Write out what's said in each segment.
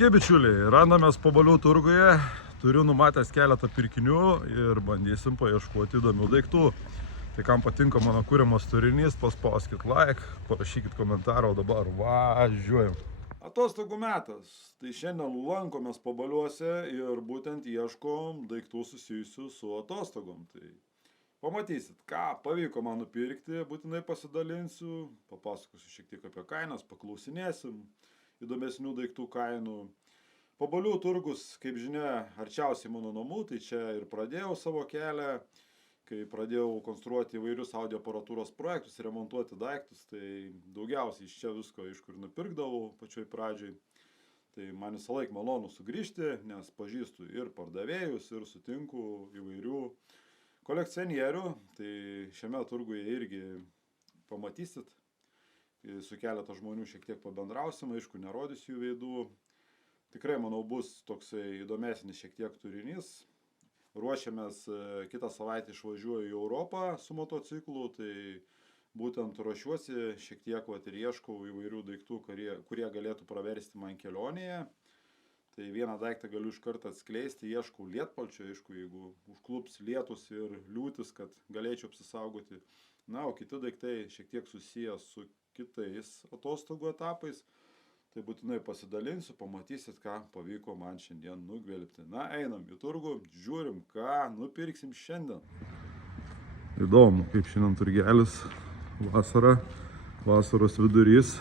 Sveiki bičiuliai, randamės Pabalių turguje, turiu numatęs keletą pirkinių ir bandysim paieškoti įdomių daiktų. Tai kam patinka mano kuriamas turinys, paspauskit like, parašykit komentarą, o dabar važiuojam. Atostogų metas, tai šiandien lankomės Pabaliuose ir būtent ieškom daiktų susijusių su atostogom. Tai pamatysit, ką pavyko man nupirkti, būtinai pasidalinsiu, papasakosiu šiek tiek apie kainas, paklausinėsim įdomesnių daiktų kainų. Pabalių turgus, kaip žinia, arčiausiai mano namų, tai čia ir pradėjau savo kelią, kai pradėjau konstruoti įvairius audio aparatūros projektus, remontuoti daiktus, tai daugiausiai iš čia visko iš kur nupirkdavau pačioj pradžioj. Tai man visą laiką malonu sugrįžti, nes pažįstu ir pardavėjus, ir sutinku įvairių kolekcionierių, tai šiame turguje irgi pamatysit. Su keletą žmonių šiek tiek pabendrausim, aišku, nerodysiu jų veidų. Tikrai, manau, bus toksai įdomesnis šiek tiek turinys. Ruošiamės, kitą savaitę išvažiuoju į Europą su motociklu, tai būtent ruošiuosi šiek tiek ir ieškau įvairių daiktų, kurie galėtų praversti man kelionėje. Tai vieną daiktą galiu iš karto atskleisti, ieškau lietpalčio, aišku, jeigu užklups lietus ir liūtis, kad galėčiau apsisaugoti. Na, o kiti daiktai šiek tiek susiję su kitais atostogų etapais, tai būtinai pasidalinsiu, pamatysit, ką pavyko man šiandien nugvelbti. Na, einam į turgų, žiūrim, ką nupirksim šiandien. Įdomu, kaip šiandien turgelis, vasara, vasaros vidurys,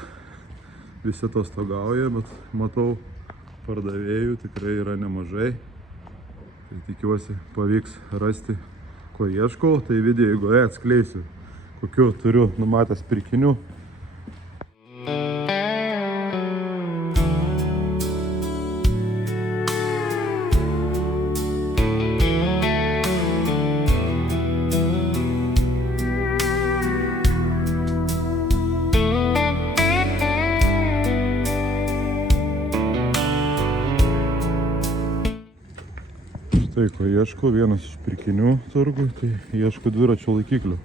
visi atostogauja, bet matau, pardavėjų tikrai yra nemažai. Tai tikiuosi, pavyks rasti, ko ieškau, tai video eigoje atskleisiu, kokiu turiu numatęs pirkinių. Štai ko ieškau, vienas iš pirkinių turgui, tai ieškau dviračio laikiklių.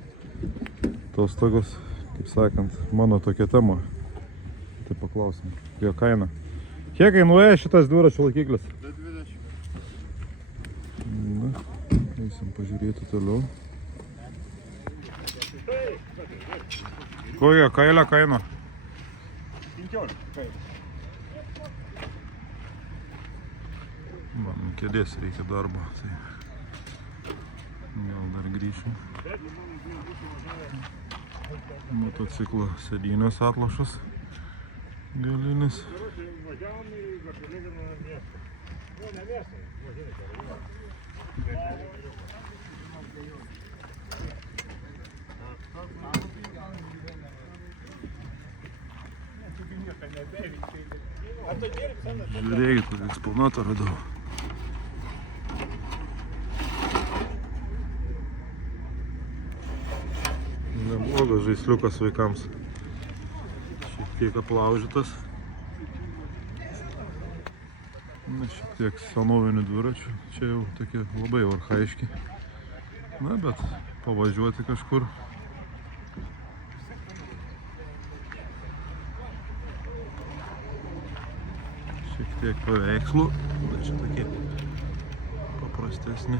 Atostogos, kaip sakant, mano tokia tema. Tai paklausim, jo kaina. Kiek kainuoja šitas dviračio laikiklis? 20. Na, eisim pažiūrėti toliau. Kokia kailio kaina? 15. Man kėdės reikia darbo, tai gal dar grįšiu. Motociklo sėdynės atlošas galinis. Žiūrėkit, kokį eksponatą radau. Neblogas žaisliukas vaikams. Šiek tiek aplaužytas. Na, šiek tiek senovinių dviračių. Čia jau tokie labai archaiški. Na, bet pavažiuoti kažkur. Šiek tiek paveikslų. Tai čia tokie paprastesni.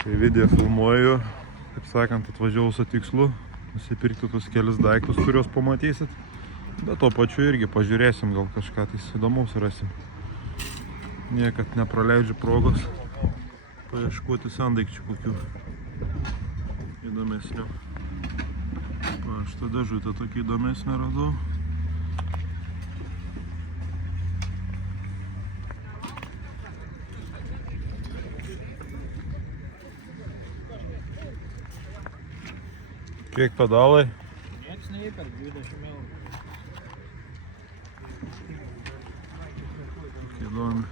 Kai video filmuoju, kaip sakant, atvažiavau su tikslu nusipirkti tus kelis daiktus, kuriuos pamatysit. Bet to pačiu irgi pažiūrėsim, gal kažką tai įdomaus rasim. Niekad nepraleidžiu progos paieškoti sendaikčių kokių įdomesnių. Pašto dėžutę tokį įdomesnį radau. Kiek pedalai? Niekas neįperk, 20 eurų. Įdomi.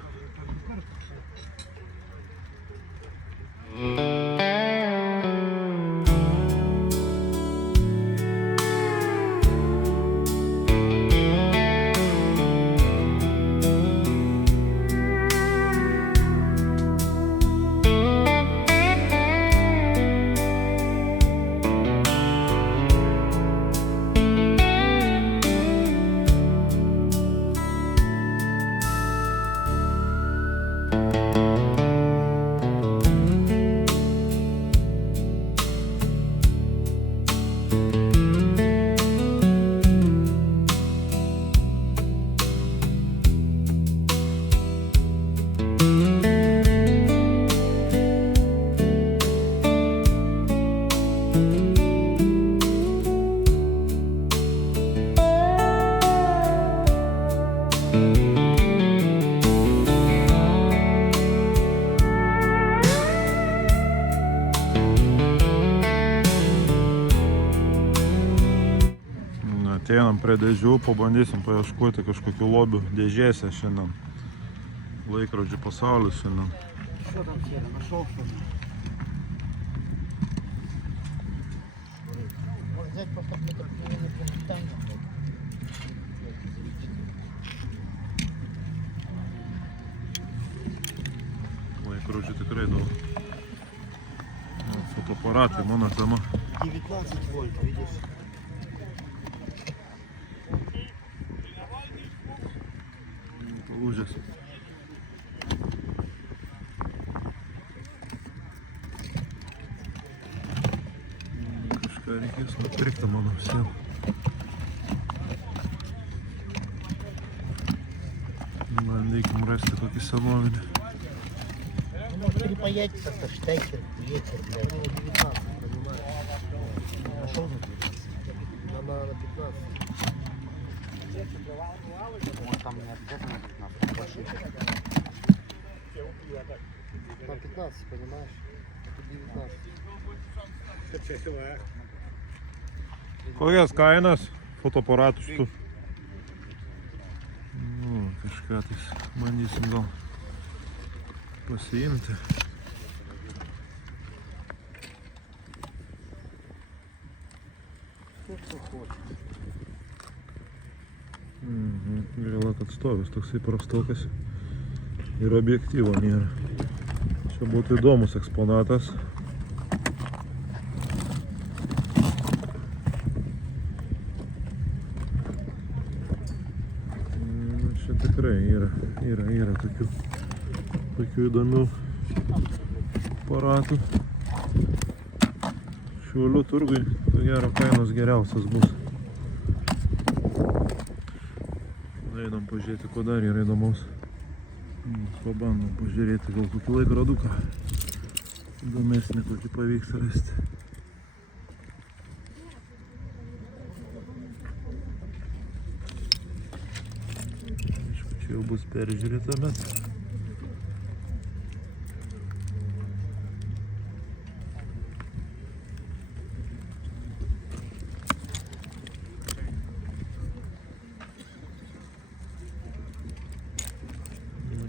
Einam prie dėžių, pabandysim paieškoti kažkokių lobių dėžėse šiandien. Laikrodžių pasaulis šiandien. Що там сіре? Нашов щось? Може взяти просто мікрофон питання. Laikrodžių tikrai daug. Fotoaparatai, mano tema. 19 вольт, видиш? Lūžęs. Kažką reikės nupirkti mano visiems. Bandykim rasti kokį senovinį. Может перепаять как-то штекер, ветер, блядь. 19, понимаешь? Нашел на 19. Нам надо на 15. Вот там не обязательно 15, больше. Там 15, понимаешь? А тут 19. Kokias kainas fotoaparatų šitų? Nu, kažką tais bandysim gal pasiimti. Gaila, kad stovis toksai prastokas ir objektyvo nėra. Čia būtų įdomus eksponatas. Čia tikrai yra tokių įdomių aparatų. Šiaulių turgui, ko gero, kainos geriausias bus. Einam pažiūrėti, ko dar yra įdomaus. Pabandom pažiūrėti gal kokį laikroduką. Įdomesnį kokį pavyks rasti. Čia jau bus peržiūrėta, bet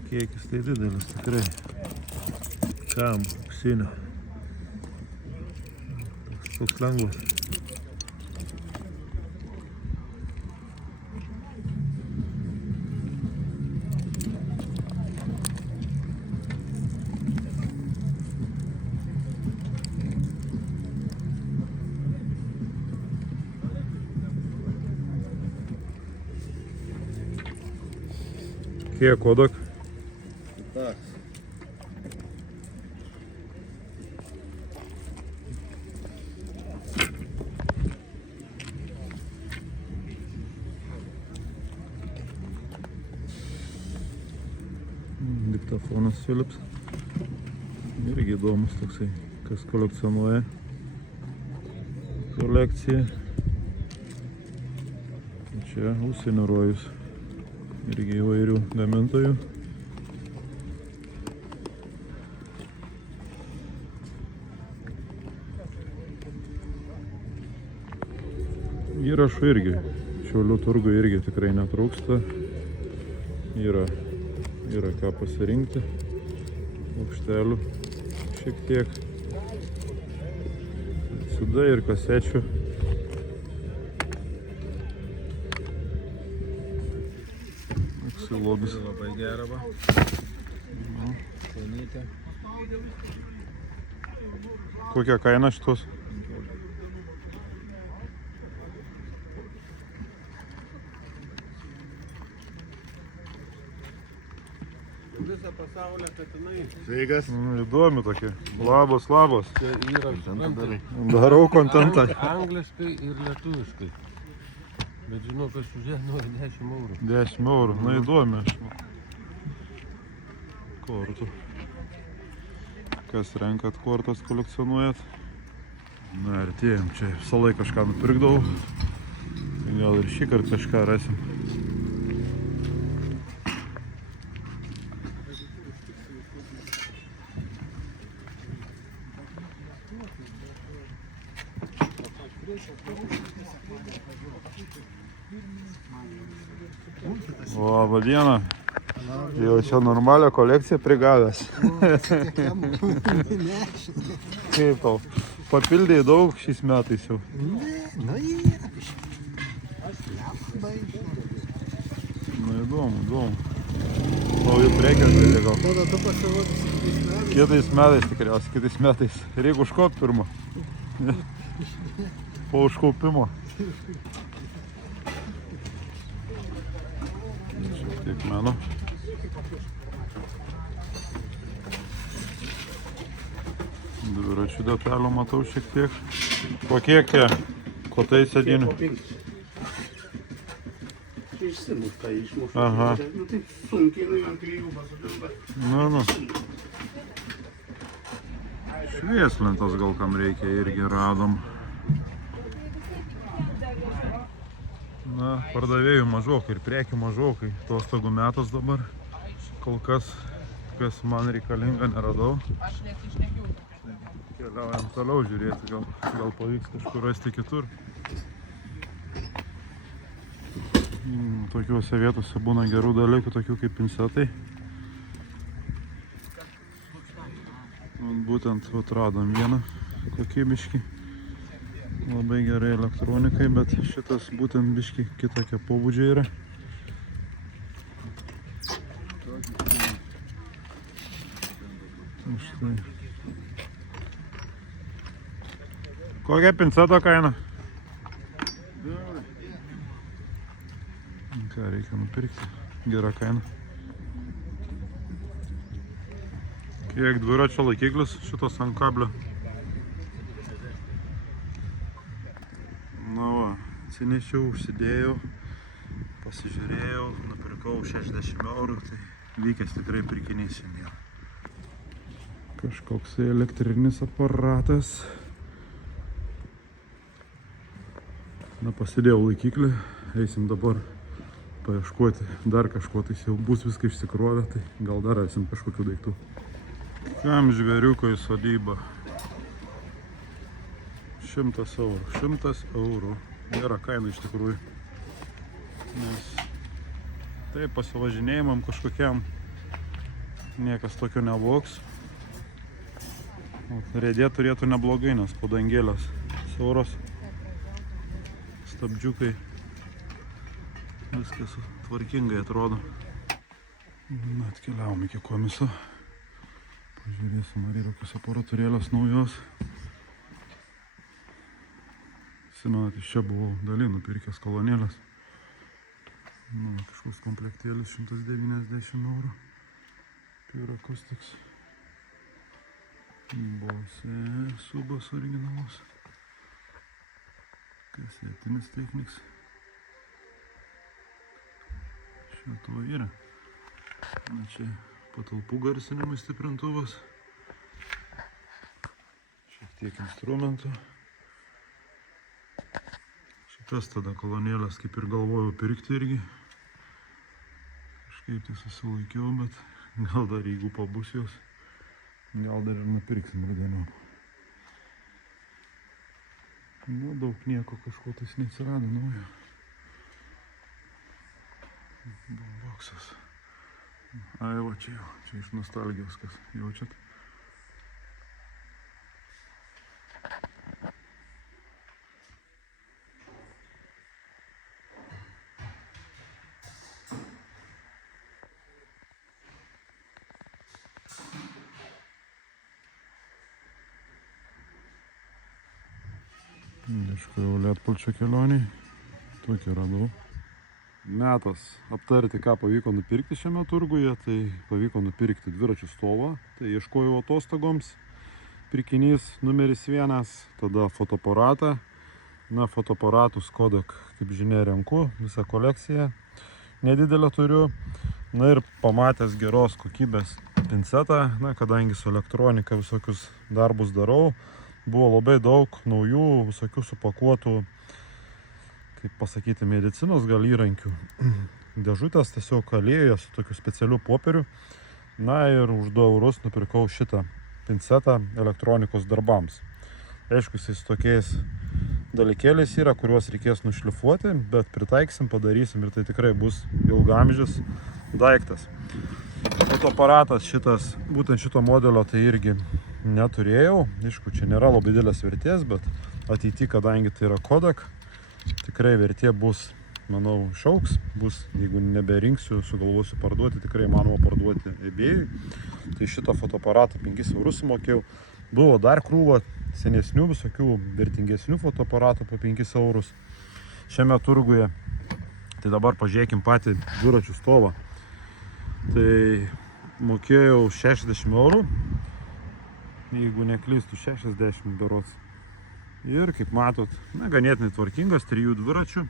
kiekis tai didelis tikrai. Kam? Auksinio. Toks lengvas. Kiek kodok? Так. Diktofonas Philips. Irgi įdomus toksai, kas kolekcionuoja kolekciją. Čia užsienio rojus. Irgi įvairių gamintojų. Įrašų irgi. Šiaulių turgų irgi tikrai netrūksta. Yra ką pasirinkti. Aukštelių šiek tiek. CD ir kasečių. Toksai lobis. Labai gera va. Šaunytė. Kokia kaina šitos? Visą pasaulio katinai. Sveikas. Įdomi tokie. Labas. Čia yra Darau kontentą. angliškai ir lietuviškai. Bet žinau, kas už ją nori 10 eurų. 10 eurų. Na įdomi aš. Kortų. Kas renkat kortas, kolekcionuojat? Na, artėjom čia. Visą laiką kažką nupirkdavau. Gal ir šį kartą kažką rasim. Labą dieną. Jau čia normalią kolekciją prigavęs. Kaip tau? Papildėjai daug šiais metais jau. Nu yra biškai. Nu įdomu. Naujų prekės tai gal. Tada tu pasirodysi kitais metais. Kitais metais tikriausiai, kitais metais. Reikia užkopti pirmą. Po užkopimo. Šiek tiek meno. Dviračių detalių matau šiek tiek. Po kiek jie? Kotai sėdinių? Išsimušta, išmušta. Aha. Nu taip sunkiai, nu ant trijų pasodinta. Nu. Švieslintas gal kam reikia irgi radom. Na, pardavėjų mažokai ir prekių mažokai. Atostogų metas dabar. Kol kas man reikalinga, neradau. Keliaujam toliau žiūrėti, gal pavyks kažkur rasti kitur. Tokiuose vietose būna gerų dalykų, tokių kaip pincetai. Būtent atradom vieną kokybiškį. Labai gerai elektronikai, bet šitas būtent biški kitokia pobūdžio yra. Štai. Kokia pinceto kaina? Ką reikia nupirkti? Gera kaina. Kiek dviračio laikiklis šitas ant kablio? Na va, atsinešiau, užsidėjau, pasižiūrėjau, nupirkau 60 eurų, tai vykęs tikrai pirkinys šiandien. Kažkoks elektrinis aparatas. Na, pasidėjau laikiklį, eisim dabar paieškoti dar kažko, tai jau bus viską išsikrovę, tai gal dar rasim kažkokių daiktų. Kam žvėriuko į sodybą? 100 eurų. 100 eurų. Gera kaina iš tikrųjų. Nes taip pasivažinėjimam kažkokiam niekas tokio nevoks. Rėdė turėtų neblogai, nes padangėlės siauros. Stabdžiukai. Viskas tvarkingai atrodo. Na, atkeliavom iki komiso. Pažiūrėsim, ar yra kokios aparatūrėlės naujos. Simenat, iš čia buvau dalį nupirkęs kolonėlės. Nu, kažkoks komplektėlis 190 eurų. Pure Acoustics. Bose subas originalus. Kasetinis Technics. Šito yra. Na, čia patalpų garsinimui stiprintuvas. Šiek tiek instrumentų. Šitas tada kolonėlės kaip ir galvojau pirkti irgi. Kažkaip tai susilaikiau, bet gal dar jeigu pabus jos, gal dar ir nupirksim rudeniu. Nu, daug nieko kažko tais neatsirado naujo. Boxas. Ai, va čia jau, čia iš nostalgijos kas jaučiat. Ieškojau ledpalčio kelioniai, tokį radau. Metas aptarti, ką pavyko nupirkti šiame turguje, tai pavyko nupirkti dviračių stovą, tai ieškojau atostogoms, pirkinys numeris 1, tada fotoaparatą. Na, fotoaparatus Kodak, kaip žinia, renku, visą kolekciją, nedidelę turiu. Na ir pamatęs geros kokybės pincetą, na, kadangi su elektronika visokius darbus darau, buvo labai daug naujų, visokių supakuotų, kaip pasakyti, medicinos gal įrankių. Dėžutės tiesiog alėjoje su tokiu specialiu popieriu. Na ir už 2 eurus nupirkau šitą pincetą elektronikos darbams. Aišku, jis su tokiais dalykėlis yra, kuriuos reikės nušlifuoti, bet pritaiksim, padarysim ir tai tikrai bus ilgaamžis daiktas. Fotoaparatas šitas, būtent šito modelio tai irgi neturėjau. Aišku, čia nėra labai didelės vertės, bet ateity, kadangi tai yra Kodak, tikrai vertė bus, manau, išaugs. Bus, jeigu neberinksiu, sugalvosiu parduoti, tikrai manoma parduoti eBay. Tai šitą fotoaparatą 5 eurus sumokėjau. Buvo dar krūva senesnių, visokių vertingesnių fotoaparatų po 5 eurus šiame turguje. Tai dabar pažiūrėkim patį dviračių stovą. Tai mokėjau 60 eurų, jeigu neklystu 60 berods. Ir kaip matot, ganėtinai tvarkingas, 3 dviračių.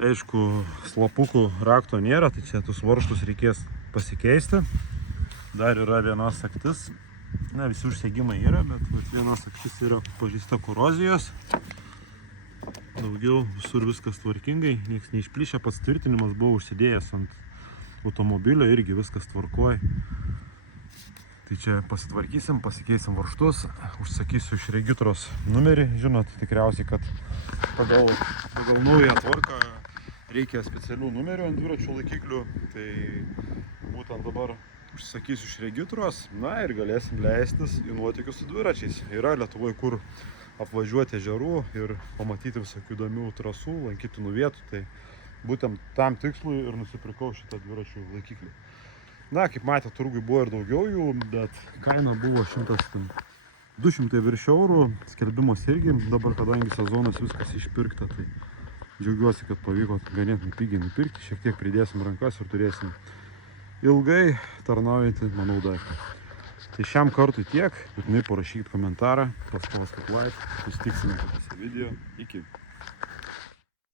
Aišku, slapukų rakto nėra, tai čia tus varžtus reikės pasikeisti. Dar yra viena sagtis. Visi užsegimai yra, bet viena sagtis yra pažeista korozijos. Daugiau visur viskas tvarkingai, nieks neišplyšė, pats tvirtinimas buvo užsidėjęs ant automobilio, irgi viskas tvarkoj. Tai čia pasitvarkysim, pasikeisim varžtus, užsakysiu iš regitros numerį. Žinot, tikriausiai, kad pagal naują tvarką reikia specialių numerių ant dviračių laikiklių. Tai būtent dabar užsakysiu iš regitros, ir galėsim leistis į nuotykius su dviračiais. Yra Lietuvoje kur apvažiuoti ežerų ir pamatyti visokių įdomių trasų, lankytinų vietų. Tai būtent tam tikslui ir nusipirkau šitą dviračių laikiklį. Kaip matėte, turgui buvo ir daugiau jų, bet kaina buvo 200 virš eurų, skelbimas irgi. Dabar, kadangi sezonas viskas išpirkta, tai džiaugiuosi, kad pavyko ganėtinai pigiai nupirkti. Šiek tiek pridėsim rankas ir turėsim ilgai tarnaujantį, manau, daiktą. Tai šiam kartui tiek, būtinai parašykit komentarą, paspauskit like, susitiksime kitose video. Iki.